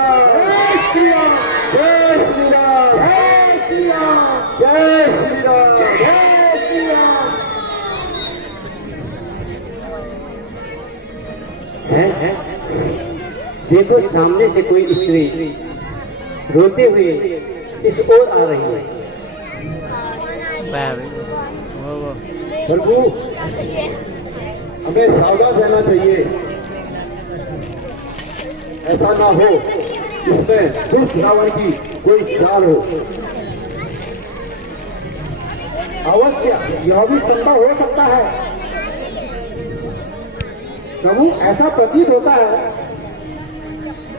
राम, जय श्री राम, जय श्री राम, जय श्री राम, जय श्री राम, जय श्री राम। है देखो सामने से कोई स्त्री रोते हुए इस ओर आ रही है। प्रभु हमें सावधान रहना चाहिए, ऐसा ना हो इसमें दुष्ट रावण की कोई चाल हो। अवश्य यह भी संभव हो सकता है प्रभु। ऐसा प्रतीत होता है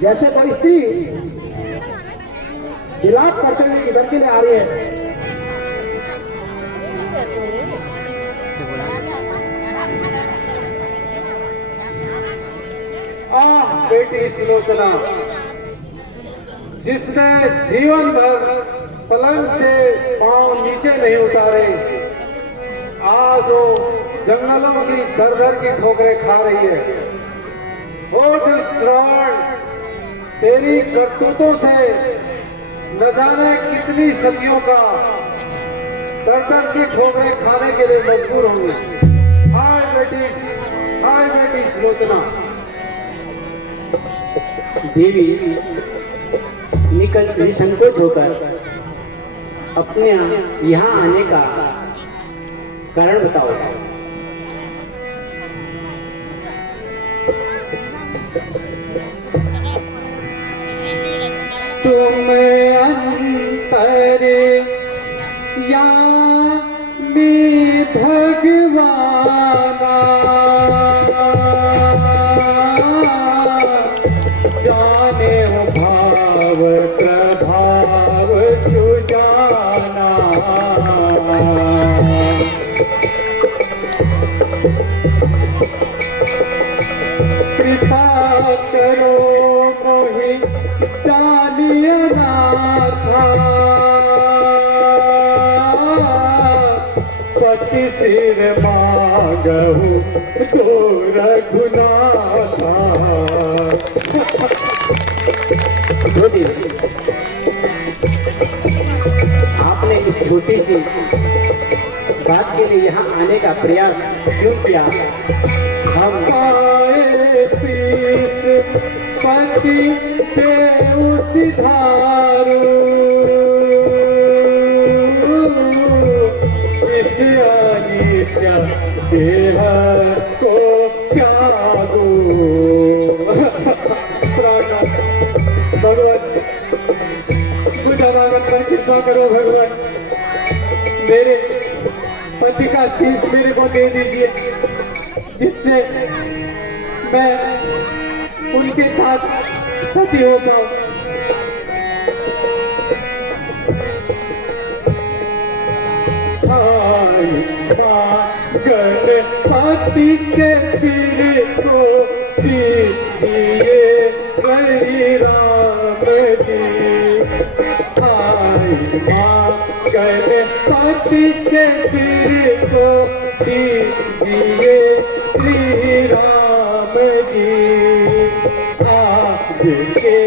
जैसे कोई स्त्री विलाप करते हुए इधर के लिए आ रही है। बेटी सुलोचना, जिसने जीवन भर पलंग से पांव नीचे नहीं उतारे, आज वो जंगलों की दर दर की ठोकरें खा रही है। ओ दुष्ट रावण, तेरी करतूतों से न जाने कितनी सदियों का दर दर की ठोकरें खाने के लिए मजबूर होंगे। हाय बेटी सुलोचना। देवी निसंकोच होकर अपने यहाँ आने का कारण बताओ। तुम अंतर यामी भगवाना, जाने हो भाव प्रभाव सुजाना। कृपा करो मोहि जानिए नाथा, पति सिर मांगहु तो रघुनाथा। आपने इस छोटी सी बात के लिए यहाँ आने का प्रयास क्यों किया? हम आए शीस पति देव सिधारू, इस अनित्य देह को त्यागू। भगवान कृपा करो भगवान, मेरे पति का शीश मेरे को दे दीजिए, जिससे मैं उनके साथ सती हो पाऊं। गणपति के सिर को दीजिए हरि राम जी। गणपति के सिर को दीजिए श्री राम जी। आज के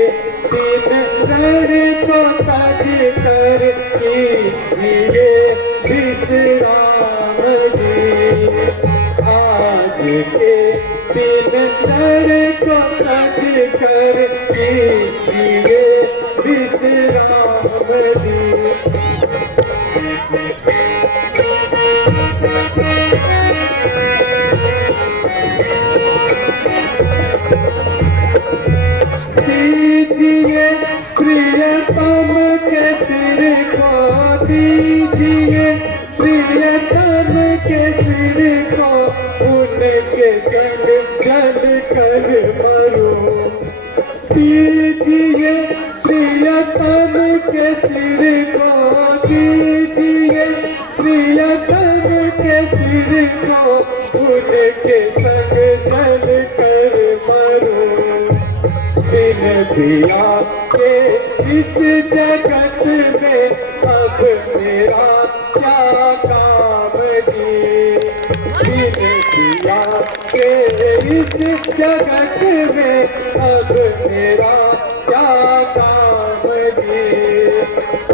दिन रण को तज कर कीजिए विश्राम जी। आज के दिन रण को तज कर कीजिए विश्राम जी। दीजिए प्रियतम के सिर को, दीजिए प्रियतम के सिर को, उनके संग जल कर मरो। दीजिए प्रियतम के सिर को, दीजिए प्रियतम के सिर को, उनके संग जल कर मरो। दिन दिया के इस जगत में अब मेरा क्या काम जी। दिन दिया के इस जगत में अब मेरा क्या काम जी।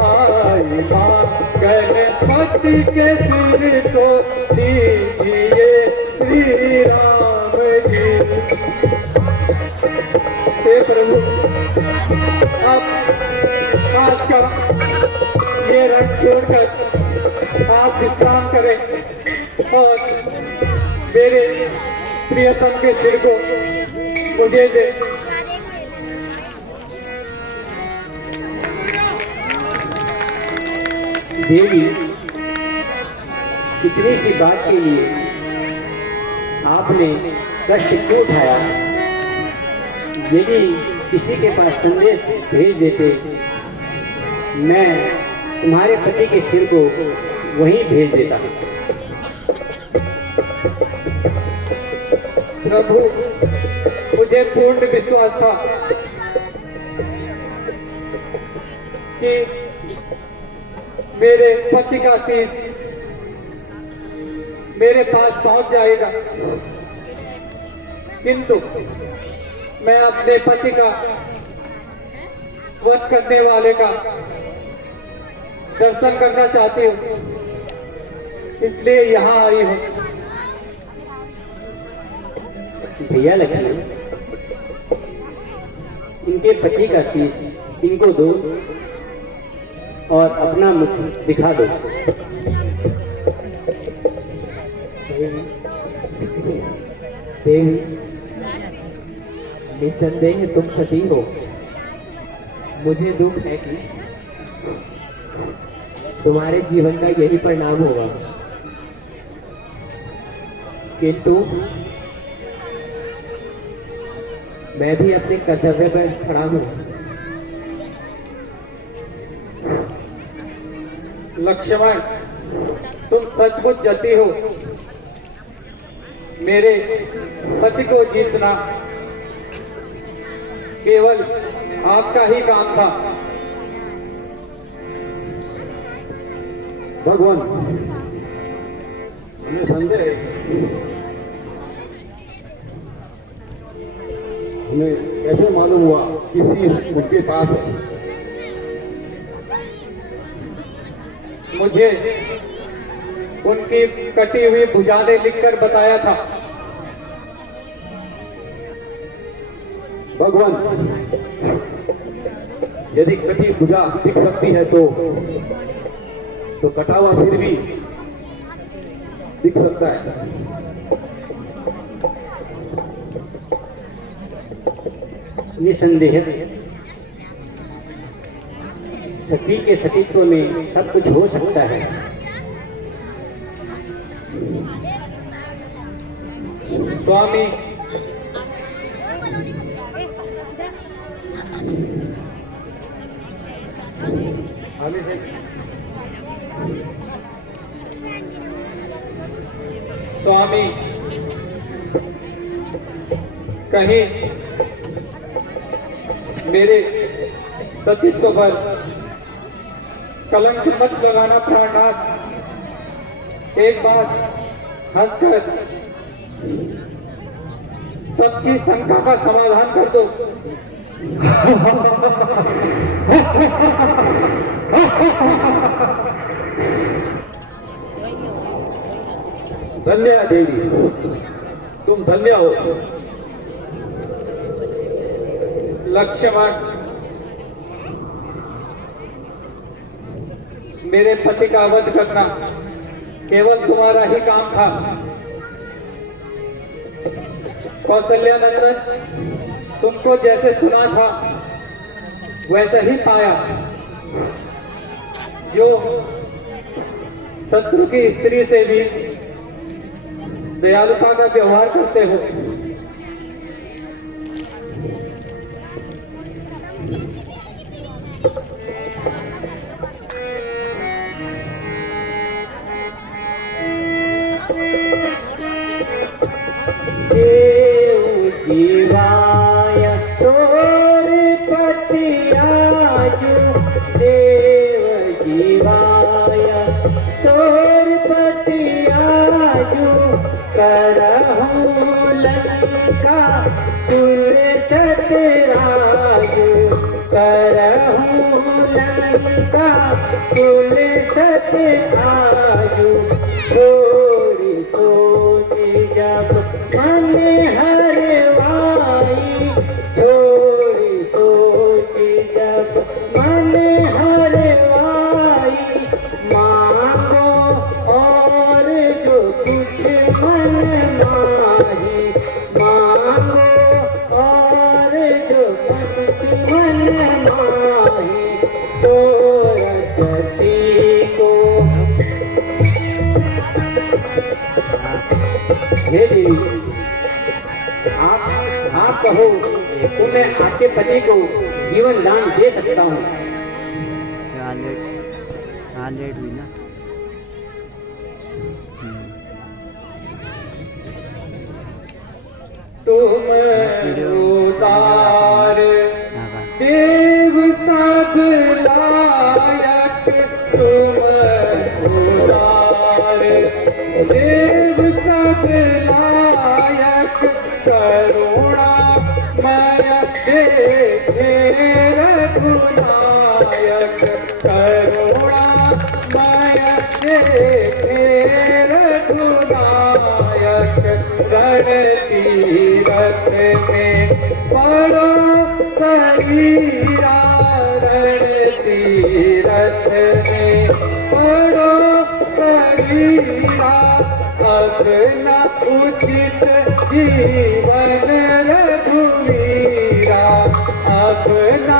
आई माँ गणपति के सिर को दीजिए श्री राम जी। हे प्रभु, आप आज का ये रंग छोड़कर आप विश्राम करें और मेरे प्रियतम के सिर को मुझे दे। देवी, इतनी सी बात के लिए आपने कष्ट क्यों उठाया? यदि किसी के पास संदेश भेज देते, मैं तुम्हारे पति के सिर को वहीं भेज देता। प्रभु, मुझे पूर्ण विश्वास था कि मेरे पति का शीश मेरे पास पहुंच जाएगा, किंतु मैं अपने पति का वध करने वाले का दर्शन करना चाहती हूँ, इसलिए यहाँ आई हूँ। भैया लक्ष्मण, इनके पति का शीश इनको दो और अपना मुख दिखा दो। देवी, निस्संदेह तुम सती हो। मुझे दुख है कि तुम्हारे जीवन का यही परिणाम होगा, किंतु मैं भी अपने कर्तव्य पर खड़ा हूँ। लक्ष्मण, तुम सचमुच जती हो। मेरे पति को जीतना केवल आपका ही काम था। भगवान, हमें संदेह है, हमें कैसे मालूम हुआ किसी उनके पास है? मुझे उनकी कटी हुई भुजा ने लिखकर बताया था। भगवान, यदि कटी भुजा दिख सकती है तो कटा हुआ सिर भी दिख सकता है। निसंदेह सती के सतीत्व में सब कुछ हो सकता है। स्वामी, आगे से स्वामी, कहीं मेरे सतीत्व पर कलंक मत लगाना प्राणनाथ। एक बार हंसकर सबकी शंका का समाधान कर दो। धन्य है देवी, तुम धन्य हो। लक्ष्मण, मेरे पति का वध करना केवल तुम्हारा ही काम था। कौशल्या नंदन, तुमको जैसे सुना था वैसे ही पाया। जो शत्रु की स्त्री से भी दयालुता का व्यवहार करते हो। देव जीवाय तोर पति आजू, देव जीवाय तोर पति आजू, करहूं लंका पुर सतराजू। करहूँ लंका कुल सत आयु, थोड़ी सोची जब मन हरवाई, थोड़ी सोची जब मन हरवाई, मांगो और जो कुछ मन माही, मांगो और जो कुछ मन माही, तो रखती को। हे देवी, आप कहो तो मैं आपके पति को जीवन दान दे सकता हूँ। लेट हुई ना। तुम उदार देव सब लायक, तुम उदार देव सब लायक, करुणा मय देखे रघुनायक, करुणा मय देखे रघुनायक, रण तीरथ में पड़ो शरीरा, रण तीरथ में पड़ो शरीरा, अब न उचित जीवन रघुवीरा, अब न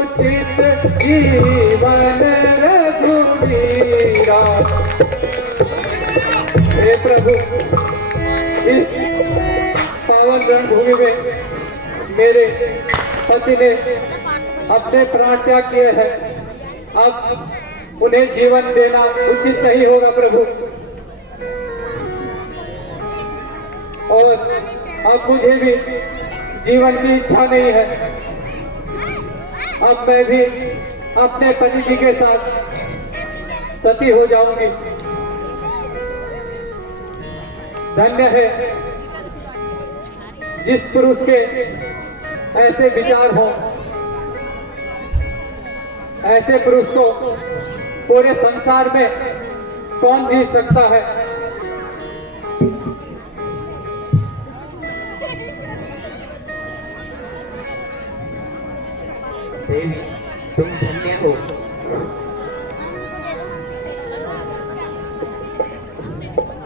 उचित जीवन रघुवीरा। हे प्रभु, इस पावन रणभूमि में मेरे पति ने अपने प्राण त्याग किए हैं, अब उन्हें जीवन देना उचित नहीं होगा प्रभु। और अब मुझे भी जीवन की इच्छा नहीं है, अब मैं भी अपने पति जी के साथ सती हो जाऊंगी। धन्य है जिस पुरुष के ऐसे विचार हो, ऐसे पुरुष को पूरे संसार में कौन जीत सकता है। देवी, तुम धन्य हो।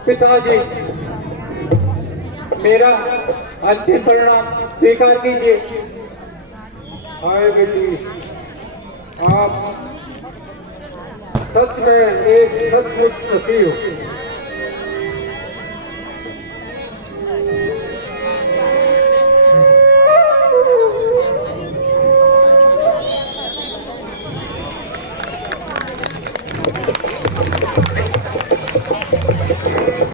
पिताजी, मेरा अंतिम परिणाम स्वीकार कीजिए। हाय बेटी, आप सच में एक सचमुच सती हो।